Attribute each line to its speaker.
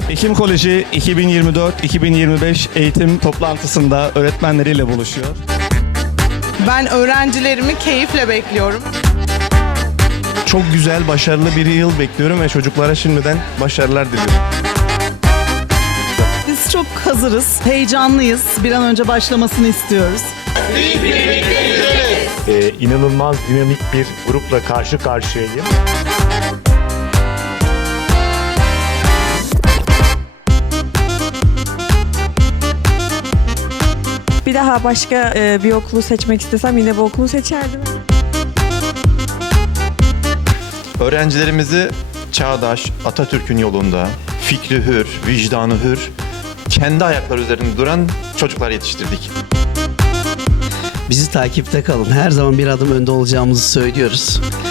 Speaker 1: Ekim Koleji 2024-2025 eğitim toplantısında öğretmenleriyle buluşuyor.
Speaker 2: Ben öğrencilerimi keyifle bekliyorum.
Speaker 3: Çok güzel, başarılı bir yıl bekliyorum ve çocuklara şimdiden başarılar diliyorum.
Speaker 4: Biz çok hazırız, heyecanlıyız. Bir an önce başlamasını istiyoruz.
Speaker 5: İnanılmaz dinamik bir grupla karşı karşıyayım.
Speaker 6: Bir daha başka bir okulu seçmek istesem yine bu okulu seçerdim.
Speaker 7: Öğrencilerimizi çağdaş, Atatürk'ün yolunda, fikri hür, vicdanı hür, kendi ayakları üzerinde duran çocuklar yetiştirdik.
Speaker 8: Bizi takipte kalın. Her zaman bir adım önde olacağımızı söylüyoruz.